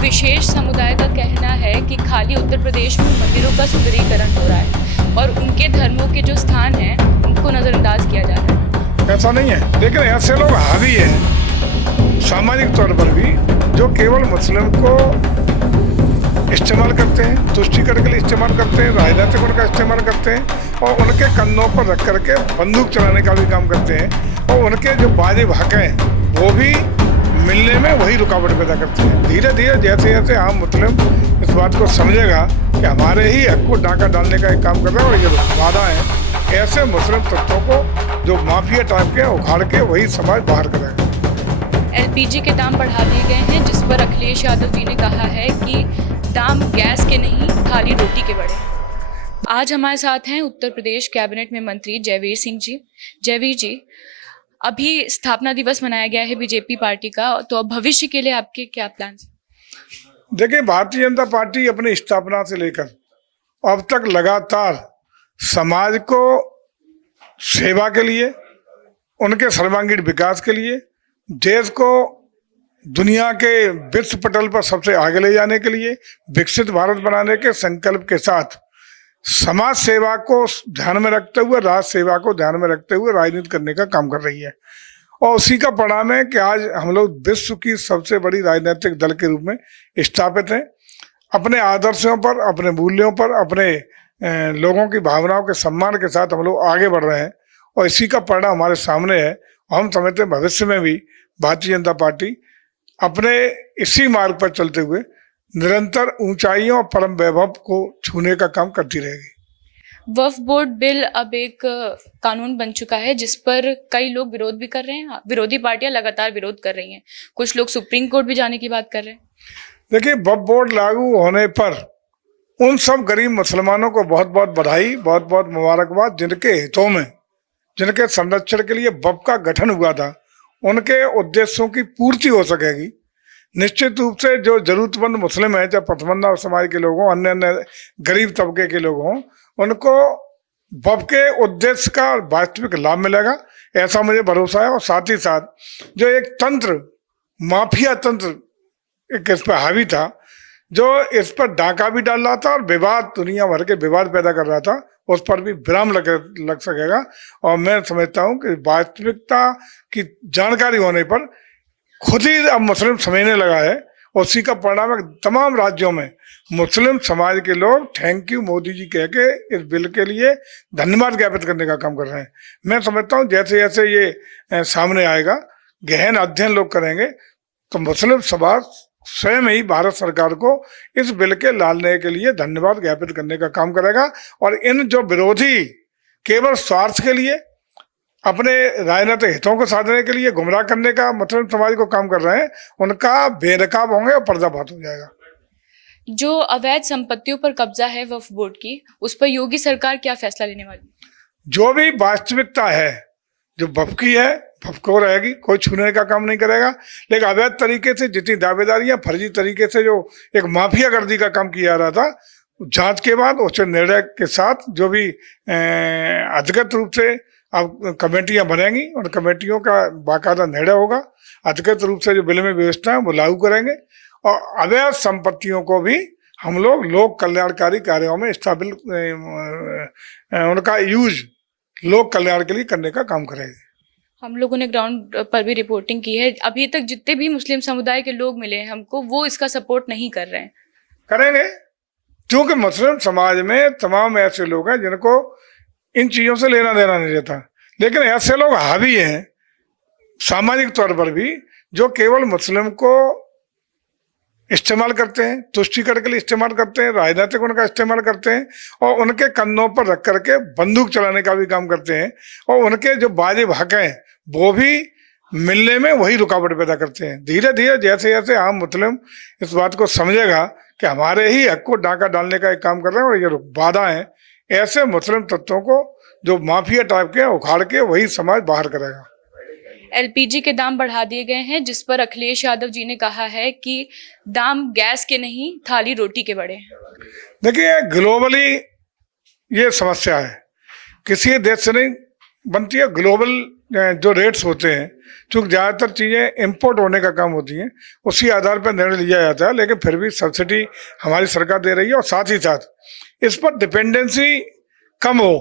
विशेष समुदाय का कहना है कि खाली उत्तर प्रदेश में मंदिरों का सुंदरीकरण हो रहा है और उनके धर्मों के जो स्थान हैं उनको नजरअंदाज किया जा रहा है। ऐसा नहीं है, लेकिन ऐसे लोग हावी हैं सामाजिक तौर पर भी, जो केवल मुस्लिम को इस्तेमाल करते हैं, तुष्टिकरण के लिए इस्तेमाल करते हैं, राजनीतिक उनका इस्तेमाल करते हैं और उनके कंधों पर रख करके बंदूक चलाने का भी काम करते हैं और उनके जो वाजिब हक हैं वो भी मिलने में वही रुकावट पैदा करते हैं। धीरे धीरे जैसे जैसे आम मुस्लिम इस बात को समझेगा कि हमारे ही हक को डाका डालने का एक काम कर रहे हैं और ये वादा है, ऐसे मुस्लिम तत्वों को जो माफिया टाइप के उखाड़ के वही समाज बाहर करेगा। एलपीजी के दाम बढ़ा दिए गए हैं, जिस पर अखिलेश यादव जी ने कहा है कि दाम गैस के नहीं थाली रोटी के बढ़े। आज हमारे साथ हैं उत्तर प्रदेश कैबिनेट में मंत्री जयवीर सिंह जी। जयवीर जी, अभी स्थापना दिवस मनाया गया है बीजेपी पार्टी का, तो अब भविष्य के लिए आपके क्या प्लान? देखिए, भारतीय जनता पार्टी अपनी स्थापना से लेकर अब तक लगातार समाज को सेवा के लिए, उनके सर्वांगीण विकास के लिए, देश को दुनिया के विश्व पटल पर सबसे आगे ले जाने के लिए, विकसित भारत बनाने के संकल्प के साथ समाज सेवा को ध्यान में रखते हुए, राष्ट्र सेवा को ध्यान में रखते हुए राजनीति करने का काम कर रही है। और उसी का परिणाम है कि आज हम लोग विश्व की सबसे बड़ी राजनीतिक दल के रूप में स्थापित हैं। अपने आदर्शों पर, अपने मूल्यों पर, अपने लोगों की भावनाओं के सम्मान के साथ हम लोग आगे बढ़ रहे हैं और इसी का परिणाम हमारे सामने है। हम समझते हैं भविष्य में भी भारतीय जनता पार्टी अपने इसी मार्ग पर चलते हुए निरंतर ऊंचाइयों और परम वैभव को छूने का काम करती रहेगी। वक्फ बोर्ड बिल अब एक कानून बन चुका है जिस पर कई लोग विरोध भी कर रहे हैं। विरोधी पार्टियां लगातार विरोध कर रही हैं, कुछ लोग सुप्रीम कोर्ट भी जाने की बात कर रहे हैं। देखिए, वक्फ बोर्ड लागू होने पर उन सब गरीब मुसलमानों को बहुत बहुत बधाई, बहुत बहुत मुबारकबाद, जिनके हितों में, जिनके संरक्षण के लिए वक्फ का गठन हुआ था, उनके उद्देश्यों की पूर्ति हो सकेगी। निश्चित रूप से जो जरूरतमंद मुस्लिम हैं, चाहे पसमानदा समाज के लोग हों, अन्य अन्य गरीब तबके के लोग हों, उनको वक्फ के उद्देश्य का वास्तविक लाभ मिलेगा, ऐसा मुझे भरोसा है। और साथ ही साथ जो एक तंत्र, माफिया तंत्र एक इस पर हावी था, जो इस पर डाका भी डाल रहा था और विवाद, दुनिया भर के विवाद पैदा कर रहा था, उस पर भी विराम लग सकेगा। और मैं समझता हूँ कि वास्तविकता की जानकारी होने पर खुद ही अब मुस्लिम समझने लगा है और उसी का परिणाम है तमाम राज्यों में मुस्लिम समाज के लोग थैंक यू मोदी जी कह के इस बिल के लिए धन्यवाद ज्ञापित करने का काम कर रहे हैं। मैं समझता हूँ जैसे जैसे ये सामने आएगा, गहन अध्ययन लोग करेंगे, तो मुस्लिम समाज स्वयं ही भारत सरकार को इस बिल के लाने के लिए धन्यवाद ज्ञापित करने का काम करेगा। और इन जो विरोधी केवल स्वार्थ के लिए, अपने राजनीतिक हितों को साधने के लिए गुमराह करने का मुस्लिम समाज को काम कर रहे हैं, उनका बेनकाब होंगे और पर्दाफाश हो जाएगा। जो अवैध संपत्तियों पर कब्जा है वक्फ बोर्ड की, उस पर योगी सरकार क्या फैसला लेने वाली? जो भी वास्तविकता है, जो वक्फ की है, वक्फ को रहेगी, कोई छूने का काम नहीं करेगा। लेकिन अवैध तरीके से जितनी दावेदारियां, फर्जी तरीके से जो एक माफिया गर्दी का काम किया जा रहा था, जांच के बाद उच्च निर्णय के साथ जो भी अधिकृत रूप से अब कमेटियां बनेंगी, उन कमेटियों का बाकायदा निर्णय होगा। अधिकृत रूप से जो बिल में व्यवस्था है वो लागू करेंगे और अवैध संपत्तियों को भी हम लोग कल्याणकारी कार्यों में स्थापित, उनका यूज लोक कल्याण के लिए करने का काम करेंगे। हम लोगों ने ग्राउंड पर भी रिपोर्टिंग की है, अभी तक जितने भी मुस्लिम समुदाय के लोग मिले हैं हमको, वो इसका सपोर्ट नहीं कर रहे हैं। करेंगे, क्योंकि मुस्लिम समाज में तमाम ऐसे लोग हैं जिनको इन चीज़ों से लेना देना नहीं रहता, लेकिन ऐसे लोग हावी हैं सामाजिक तौर पर भी, जो केवल मुस्लिम को इस्तेमाल करते हैं, तुष्टिकरण के लिए इस्तेमाल करते हैं, राजनीतिक उनका इस्तेमाल करते हैं और उनके कंधों पर रख करके बंदूक चलाने का भी काम करते हैं और उनके जो वाजिब हक हैं वो भी मिलने में वही रुकावट पैदा करते हैं। धीरे धीरे जैसे जैसे आम मुस्लिम इस बात को समझेगा कि हमारे ही हक को डाका डालने का एक काम कर रहे हैं और ये वादा है, ऐसे मुस्लिम तत्वों को जो माफिया टाइप के उखाड़ के वही समाज बाहर करेगा। एलपीजी के दाम बढ़ा दिए गए हैं, जिस पर अखिलेश यादव जी ने कहा है कि दाम गैस के नहीं थाली रोटी के बढ़े। देखिए, ग्लोबली ये समस्या है, किसी देश से नहीं बनती है। ग्लोबल जो रेट्स होते हैं क्योंकि ज़्यादातर चीज़ें इम्पोर्ट होने का काम होती हैं, उसी आधार पर निर्णय लिया जाता है। लेकिन फिर भी सब्सिडी हमारी सरकार दे रही है और साथ ही साथ इस पर डिपेंडेंसी कम हो।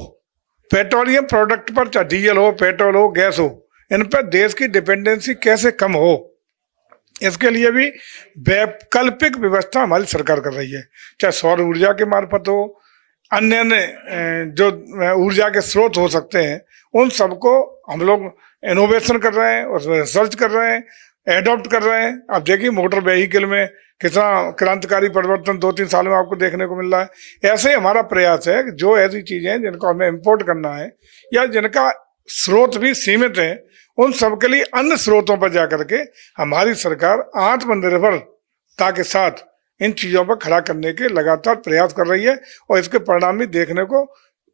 पेट्रोलियम प्रोडक्ट पर, चाहे डीजल हो, पेट्रोल हो, गैस हो, इन पर देश की डिपेंडेंसी कैसे कम हो, इसके लिए भी वैकल्पिक व्यवस्था हमारी सरकार कर रही है। चाहे सौर ऊर्जा के मार्फत हो, अन्य अन्य जो ऊर्जा के स्रोत हो सकते हैं, उन सबको हम लोग इनोवेशन कर रहे हैं, उसमें रिसर्च कर रहे हैं, एडॉप्ट कर रहे हैं। अब देखिए मोटर व्हीकल में कितना क्रांतिकारी परिवर्तन 2-3 साल में आपको देखने को मिल रहा है। ऐसे ही हमारा प्रयास है कि जो ऐसी चीज़ें हैं जिनको हमें इम्पोर्ट करना है या जिनका स्रोत भी सीमित है, उन सब के लिए अन्य स्रोतों पर जाकर के हमारी सरकार आत्मनिर्भरता के साथ इन चीज़ों पर खड़ा करने के लगातार प्रयास कर रही है और इसके परिणाम भी देखने को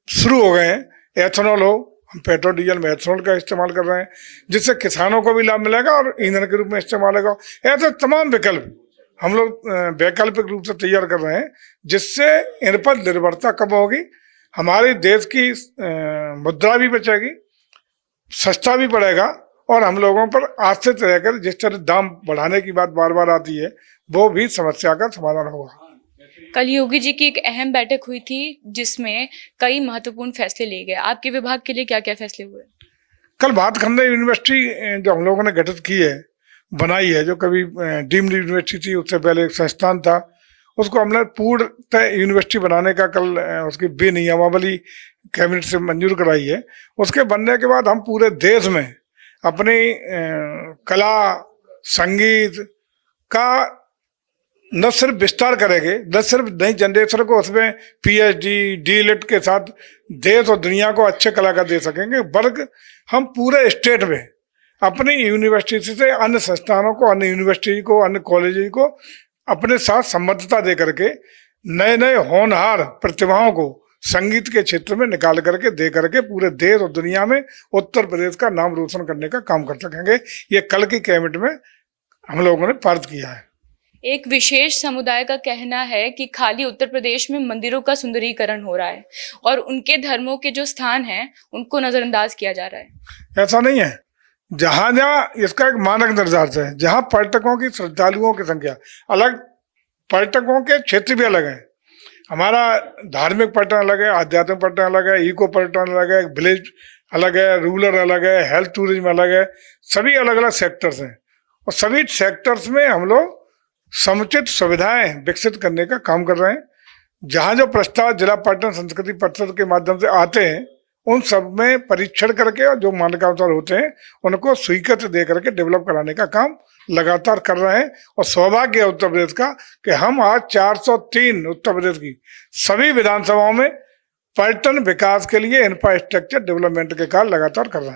शुरू हो गए हैं। एथेनॉल हो, हम पेट्रोल डीजल में एथेनॉल का इस्तेमाल कर रहे हैं, जिससे किसानों को भी लाभ मिलेगा और ईंधन के रूप में इस्तेमाल होगा। ऐसे तमाम विकल्प हम लोग वैकल्पिक रूप से तैयार कर रहे हैं, जिससे इन पर निर्भरता कम होगी, हमारे देश की मुद्रा भी बचेगी, सस्ता भी पड़ेगा और हम लोगों पर आश्रित रहकर जिस तरह दाम बढ़ाने की बात बार बार आती है, वो भी समस्या का समाधान होगा। कल योगी जी की एक अहम बैठक हुई थी जिसमें कई महत्वपूर्ण फैसले लिए गए। आपके विभाग के लिए क्या क्या फैसले हुए? कल भातखंडा यूनिवर्सिटी जो हम लोगों ने गठित की है, बनाई है, जो कभी डीम्ड यूनिवर्सिटी थी, उससे पहले एक संस्थान था, उसको हमने पूर्णतः यूनिवर्सिटी बनाने का कल उसकी विनियमावली कैबिनेट से मंजूर कराई है। उसके बनने के बाद हम पूरे देश में अपनी कला संगीत का न सिर्फ विस्तार करेंगे, न सिर्फ नई जनरेशन को उसमें पीएचडी डीएलएड के साथ देश और दुनिया को अच्छे कलाकार दे सकेंगे, बल्कि हम पूरे स्टेट में अपनी यूनिवर्सिटी से अन्य संस्थानों को, अन्य यूनिवर्सिटी को, अन्य कॉलेज को अपने साथ संबद्धता दे करके नए नए होनहार प्रतिभाओं को संगीत के क्षेत्र में निकाल करके दे करके पूरे देश और दुनिया में उत्तर प्रदेश का नाम रोशन करने का काम कर सकेंगे। ये कल की कैबिनेट में हम लोगों ने पारित किया है। एक विशेष समुदाय का कहना है कि खाली उत्तर प्रदेश में मंदिरों का सुंदरीकरण हो रहा है और उनके धर्मों के जो स्थान हैं उनको नजरअंदाज किया जा रहा है। ऐसा नहीं है। जहाँ जहाँ इसका एक मानक निर्धारित है, जहाँ पर्यटकों की, श्रद्धालुओं की संख्या अलग, पर्यटकों के क्षेत्र भी अलग है। हमारा धार्मिक पर्यटन अलग है, आध्यात्मिक पर्यटन अलग है, इको पर्यटन अलग है, विलेज अलग है, रूरल अलग है, हेल्थ टूरिज्म अलग है, सभी अलग अलग सेक्टर्स हैं और सभी सेक्टर्स में हम लोग समुचित सुविधाएं विकसित करने का काम कर रहे हैं। जहाँ जो प्रस्ताव जिला पर्यटन संस्कृति परिषद के माध्यम से आते हैं, उन सब में परीक्षण करके और जो मानकानुसार होते हैं उनको स्वीकृति दे करके डेवलप कराने का काम लगातार कर रहे हैं। और सौभाग्य है उत्तर प्रदेश का कि हम आज 403 उत्तर प्रदेश की सभी विधानसभाओं में पर्यटन विकास के लिए इंफ्रास्ट्रक्चर डेवलपमेंट के कार्य लगातार कर रहे हैं।